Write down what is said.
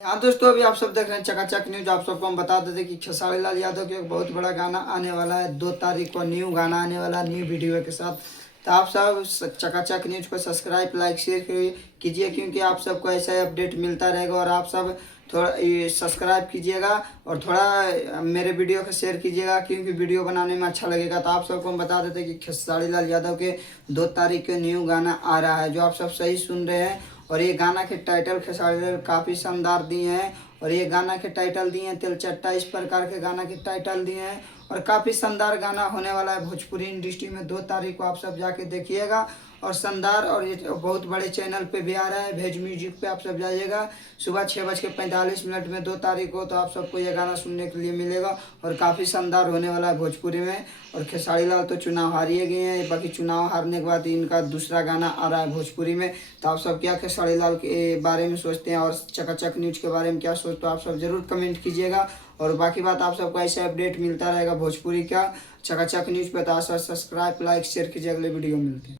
हाँ दोस्तों, अभी आप सब देख रहे हैं चकाचक न्यूज। आप सबको हम बता देते कि खेसारी लाल यादव के एक बहुत बड़ा गाना आने वाला है। 2 तारीख को न्यू गाना आने वाला है, न्यू वीडियो के साथ। तो आप सब चकाचक न्यूज को सब्सक्राइब, लाइक, शेयर कीजिए, क्योंकि आप सबको ऐसा ही अपडेट मिलता रहेगा। और आप सब थोड़ा सब्सक्राइब कीजिएगा और थोड़ा मेरे वीडियो को शेयर कीजिएगा, क्योंकि वीडियो बनाने में अच्छा लगेगा। तो आप सबको हम बता देते कि खेसारी लाल यादव के 2 तारीख को न्यू गाना आ रहा है, जो आप सब सही सुन रहे हैं। और ये गाना के टाइटल खेसारी लाल काफ़ी शानदार दिए हैं। और ये गाना के टाइटल दिए हैं तिलचट्टा, इस प्रकार के गाना के टाइटल दिए हैं। और काफ़ी शानदार गाना होने वाला है भोजपुरी इंडस्ट्री में। 2 तारीख को आप सब जाके देखिएगा। और शानदार, और ये बहुत बड़े चैनल पे भी आ रहा है, भेज म्यूजिक पे आप सब जाइएगा। सुबह 6:45 में 2 तारीख को तो आप सबको ये गाना सुनने के लिए मिलेगा। और काफ़ी शानदार होने वाला है भोजपुरी में। और खेसारी लाल तो चुनाव हारिए गए हैं, बाकी चुनाव हारने के बाद इनका दूसरा गाना आ रहा है भोजपुरी में। तो आप सब क्या खेसारी लाल के बारे में सोचते हैं और चकाचक न्यूज के बारे में क्या सोचते हो, आप सब जरूर कमेंट कीजिएगा। और बाकी बात, आप सबको ऐसा अपडेट मिलता रहेगा भोजपुरी का चकाचक न्यूज पे। तो सब्सक्राइब, लाइक, शेयर कीजिए। अगले वीडियो में मिलते हैं।